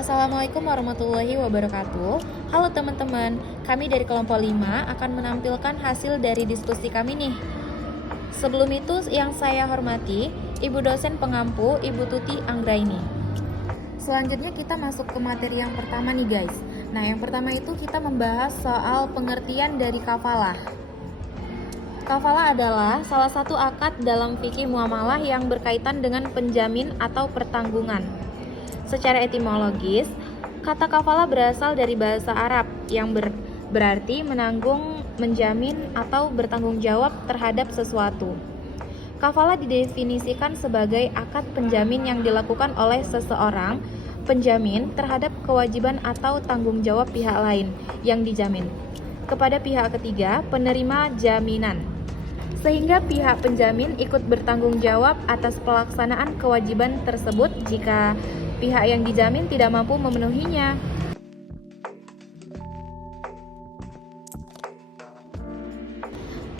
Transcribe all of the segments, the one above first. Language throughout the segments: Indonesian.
Assalamualaikum warahmatullahi wabarakatuh. Halo teman-teman, kami dari kelompok 5 akan menampilkan hasil dari diskusi kami nih. Sebelum itu yang saya hormati, Ibu dosen pengampu, Ibu Tuti Anggraini. Selanjutnya kita masuk ke materi yang pertama nih guys. Nah, yang pertama itu kita membahas soal pengertian dari kafalah. Kafalah adalah salah satu akad dalam fikih muamalah yang berkaitan dengan penjamin atau pertanggungan. Secara etimologis, kata kafalah berasal dari bahasa Arab yang berarti menanggung, menjamin, atau bertanggung jawab terhadap sesuatu. Kafalah didefinisikan sebagai akad penjamin yang dilakukan oleh seseorang penjamin terhadap kewajiban atau tanggung jawab pihak lain yang dijamin kepada pihak ketiga penerima jaminan, sehingga pihak penjamin ikut bertanggung jawab atas pelaksanaan kewajiban tersebut jika pihak yang dijamin tidak mampu memenuhinya.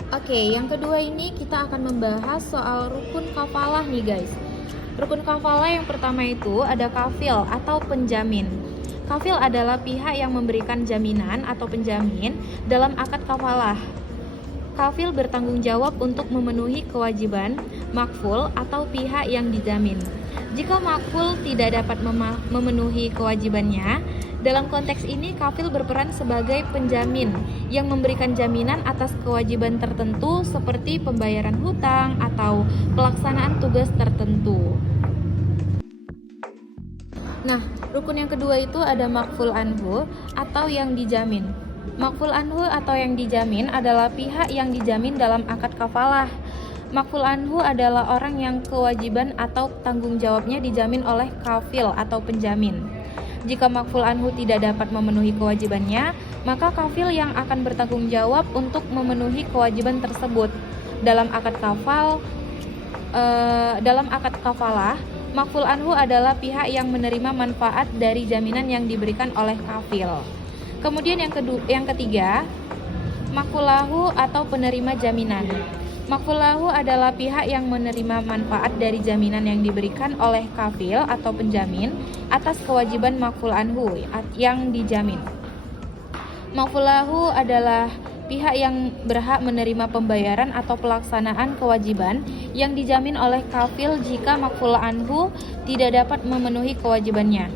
Oke, yang kedua ini kita akan membahas soal rukun kafalah nih guys. Rukun kafalah yang pertama itu ada kafil atau penjamin. Kafil adalah pihak yang memberikan jaminan atau penjamin dalam akad kafalah. Kafil bertanggung jawab untuk memenuhi kewajiban makful atau pihak yang dijamin. Jika makful tidak dapat memenuhi kewajibannya, dalam konteks ini kafil berperan sebagai penjamin yang memberikan jaminan atas kewajiban tertentu seperti pembayaran hutang atau pelaksanaan tugas tertentu. Nah, rukun yang kedua itu ada makful anhu atau yang dijamin. Makful anhu atau yang dijamin adalah pihak yang dijamin dalam akad kafalah. Makful anhu adalah orang yang kewajiban atau tanggung jawabnya dijamin oleh kafil atau penjamin. Jika makful anhu tidak dapat memenuhi kewajibannya, maka kafil yang akan bertanggung jawab untuk memenuhi kewajiban tersebut. Dalam akad kafalah, makful anhu adalah pihak yang menerima manfaat dari jaminan yang diberikan oleh kafil. Kemudian yang ketiga, makfulahu atau penerima jaminan. Makfulahu adalah pihak yang menerima manfaat dari jaminan yang diberikan oleh kafil atau penjamin atas kewajiban makful anhu yang dijamin. Makfulahu adalah pihak yang berhak menerima pembayaran atau pelaksanaan kewajiban yang dijamin oleh kafil jika makful anhu tidak dapat memenuhi kewajibannya.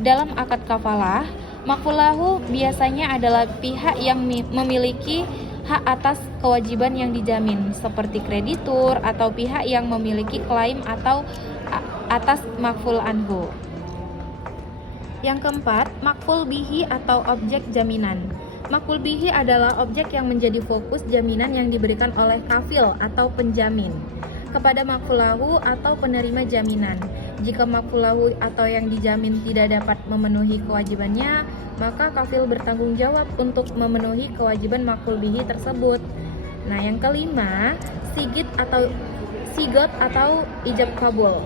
Dalam akad kafalah, makfulahu biasanya adalah pihak yang memiliki hak atas kewajiban yang dijamin, seperti kreditur atau pihak yang memiliki klaim atau atas makful anhu. Yang keempat, makful bihi atau objek jaminan. Makful bihi adalah objek yang menjadi fokus jaminan yang diberikan oleh kafil atau penjamin kepada makfulahu atau penerima jaminan. Jika makfulahu atau yang dijamin tidak dapat memenuhi kewajibannya, maka kafil bertanggung jawab untuk memenuhi kewajiban makful bihi tersebut. Nah, yang kelima, sigot atau ijab kabul.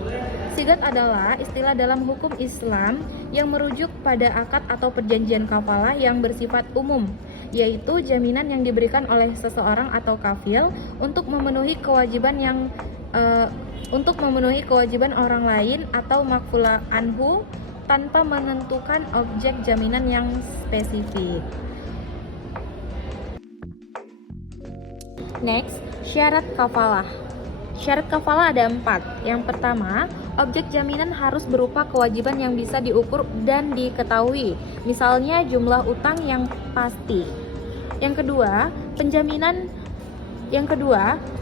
Sigot adalah istilah dalam hukum Islam yang merujuk pada akad atau perjanjian kafalah yang bersifat umum, yaitu jaminan yang diberikan oleh seseorang atau kafil untuk memenuhi kewajiban orang lain atau makful anhu tanpa menentukan objek jaminan yang spesifik. Next, syarat kafalah. Syarat kafalah ada 4. Yang pertama, objek jaminan harus berupa kewajiban yang bisa diukur dan diketahui, misalnya jumlah utang yang pasti. Yang kedua,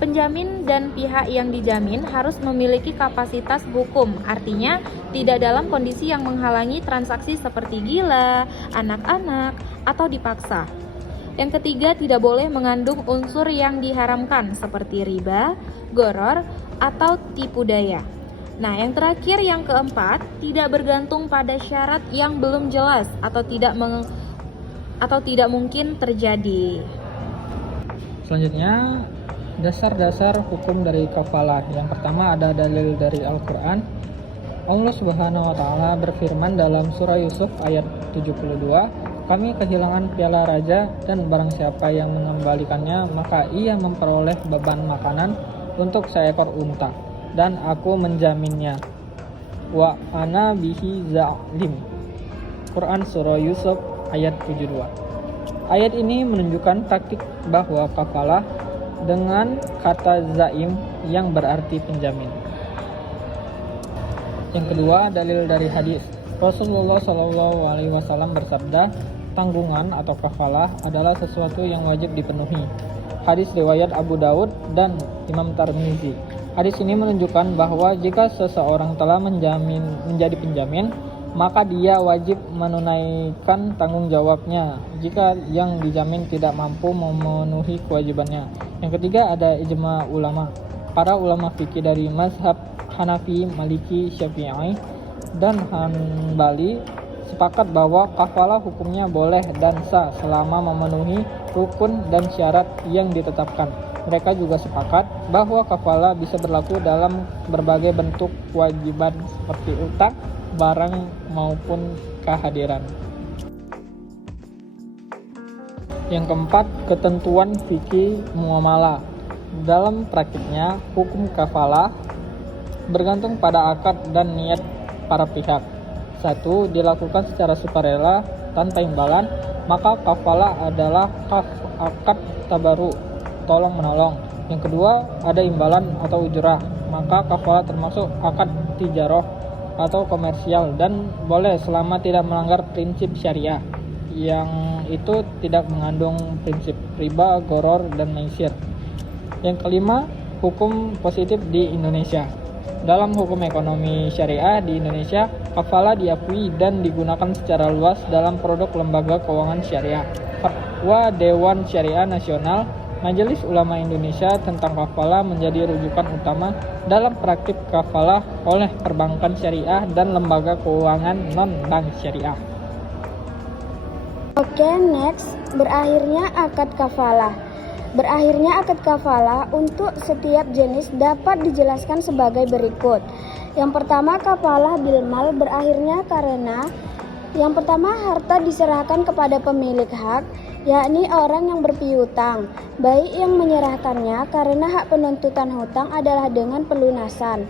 penjamin dan pihak yang dijamin harus memiliki kapasitas hukum, artinya tidak dalam kondisi yang menghalangi transaksi seperti gila, anak-anak, atau dipaksa. Yang ketiga, tidak boleh mengandung unsur yang diharamkan seperti riba, gharar, atau tipu daya. Nah, yang terakhir yang keempat, tidak bergantung pada syarat yang belum jelas atau tidak mungkin terjadi. Selanjutnya, dasar-dasar hukum dari kafalah. Yang pertama ada dalil dari Al-Quran. Allah Subhanahu wa Ta'ala berfirman dalam surah Yusuf ayat 72, "Kami kehilangan piala raja, dan barang siapa yang mengembalikannya, maka ia memperoleh beban makanan untuk seekor unta, dan aku menjaminnya. Wa ana bihi zalim." Quran Surah Yusuf ayat 72. Ayat ini menunjukkan taktik bahwa kafalah dengan kata zaim yang berarti penjamin. Yang kedua, dalil dari hadis. Rasulullah SAW bersabda, tanggungan atau kafalah adalah sesuatu yang wajib dipenuhi. Hadis riwayat Abu Daud dan Imam Tirmizi. Hadis ini menunjukkan bahwa jika seseorang telah menjadi penjamin, maka dia wajib menunaikan tanggung jawabnya jika yang dijamin tidak mampu memenuhi kewajibannya. Yang ketiga, ada ijma ulama. Para ulama fikih dari mazhab Hanafi, Maliki, Syafi'i, dan Hanbali sepakat bahwa kafalah hukumnya boleh dan sah selama memenuhi rukun dan syarat yang ditetapkan. Mereka juga sepakat bahwa kafalah bisa berlaku dalam berbagai bentuk kewajiban seperti utang, barang maupun kehadiran. Yang keempat, ketentuan fikih muamalah. Dalam praktiknya, hukum kafalah bergantung pada akad dan niat para pihak. 1. Dilakukan secara sukarela tanpa imbalan, maka kafalah adalah akad tabaru, tolong menolong. Yang kedua, ada imbalan atau ujrah, maka kafalah termasuk akad tijarah atau komersial dan boleh selama tidak melanggar prinsip syariah, yang itu tidak mengandung prinsip riba, goror, dan maisir. Yang kelima, hukum positif di Indonesia. Dalam hukum ekonomi syariah di Indonesia, kafalah diakui dan digunakan secara luas dalam produk lembaga keuangan syariah. Fatwa Dewan Syariah Nasional Majelis Ulama Indonesia tentang kafalah menjadi rujukan utama dalam praktik kafalah oleh perbankan syariah dan lembaga keuangan non-bank syariah. Oke, next, berakhirnya akad kafalah. Berakhirnya akad kafalah untuk setiap jenis dapat dijelaskan sebagai berikut. Yang pertama, kafalah bil mal berakhirnya karena yang pertama, harta diserahkan kepada pemilik hak, yakni orang yang berpiutang, baik yang menyerahkannya karena hak penuntutan hutang adalah dengan pelunasan.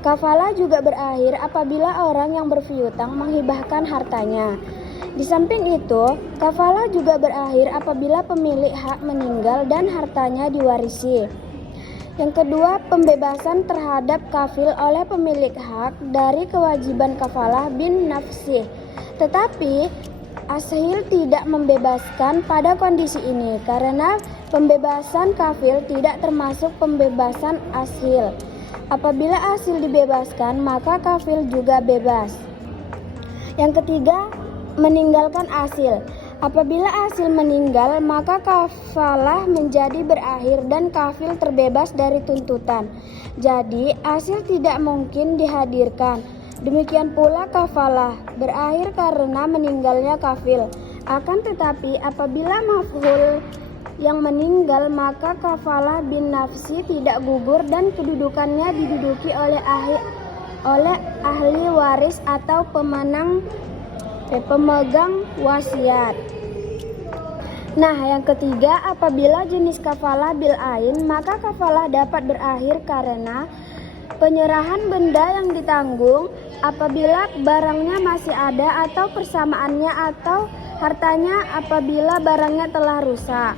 Kafalah juga berakhir apabila orang yang berpiutang menghibahkan hartanya. Di samping itu, kafalah juga berakhir apabila pemilik hak meninggal dan hartanya diwarisi. Yang kedua, pembebasan terhadap kafil oleh pemilik hak dari kewajiban kafalah bin nafsih. Tetapi, ashil tidak membebaskan pada kondisi ini karena pembebasan kafil tidak termasuk pembebasan ashil. Apabila ashil dibebaskan, maka kafil juga bebas. Yang ketiga, meninggalkan asil. Apabila asil meninggal, maka kafalah menjadi berakhir dan kafil terbebas dari tuntutan. Jadi, asil tidak mungkin dihadirkan. Demikian pula kafalah berakhir karena meninggalnya kafil. Akan tetapi, apabila maf'ul yang meninggal, maka kafalah bin nafsi tidak gugur dan kedudukannya diduduki oleh ahli waris atau pemegang wasiat. Nah, yang ketiga, apabila jenis kafalah bil ain, maka kafalah dapat berakhir karena penyerahan benda yang ditanggung apabila barangnya masih ada atau persamaannya atau hartanya apabila barangnya telah rusak.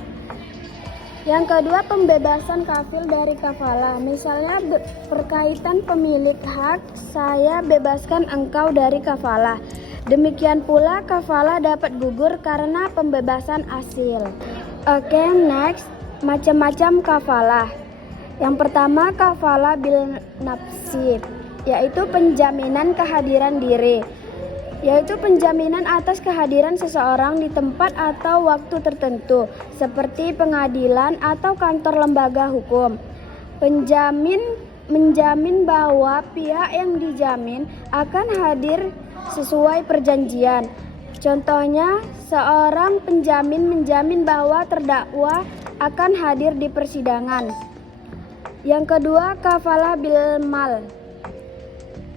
Yang kedua, pembebasan kafil dari kafalah. Misalnya berkaitan pemilik hak, saya bebaskan engkau dari kafalah. Demikian pula kafalah dapat gugur karena pembebasan asil. Oke, next, macam-macam kafalah. Yang pertama, kafalah bil nafsi, yaitu penjaminan kehadiran diri, yaitu penjaminan atas kehadiran seseorang di tempat atau waktu tertentu, seperti pengadilan atau kantor lembaga hukum. Penjamin menjamin bahwa pihak yang dijamin akan hadir sesuai perjanjian. Contohnya, seorang penjamin menjamin bahwa terdakwa akan hadir di persidangan. Yang kedua, kafalah bil mal,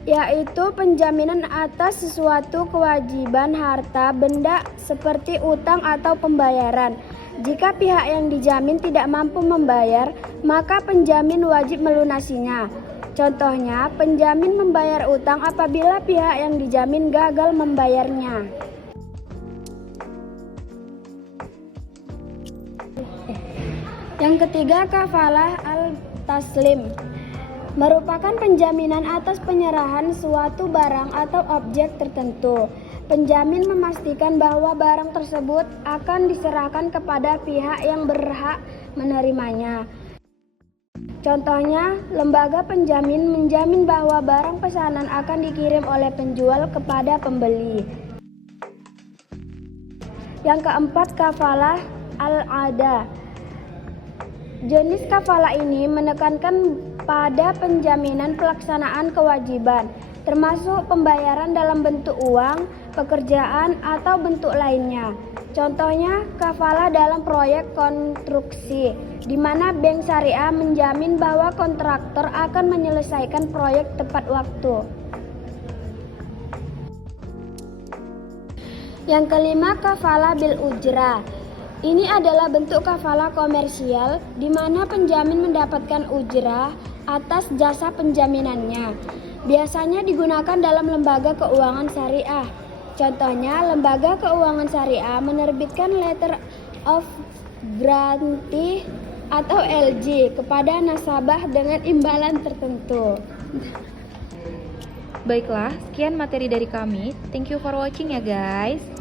yaitu penjaminan atas sesuatu kewajiban harta benda seperti utang atau pembayaran. Jika pihak yang dijamin tidak mampu membayar, maka penjamin wajib melunasinya. Contohnya, penjamin membayar utang apabila pihak yang dijamin gagal membayarnya. Yang ketiga, kafalah al-taslim merupakan penjaminan atas penyerahan suatu barang atau objek tertentu. Penjamin memastikan bahwa barang tersebut akan diserahkan kepada pihak yang berhak menerimanya. Contohnya, lembaga penjamin menjamin bahwa barang pesanan akan dikirim oleh penjual kepada pembeli. Yang keempat, kafalah al-ada. Jenis kafalah ini menekankan pada penjaminan pelaksanaan kewajiban, termasuk pembayaran dalam bentuk uang, pekerjaan, atau bentuk lainnya. Contohnya, kafalah dalam proyek konstruksi, di mana bank syariah menjamin bahwa kontraktor akan menyelesaikan proyek tepat waktu. Yang kelima, kafalah bil ujrah. Ini adalah bentuk kafalah komersial di mana penjamin mendapatkan ujrah atas jasa penjaminannya. Biasanya digunakan dalam lembaga keuangan syariah. Contohnya, lembaga keuangan syariah menerbitkan letter of guarantee atau LG kepada nasabah dengan imbalan tertentu. Baiklah, sekian materi dari kami. Thank you for watching ya guys.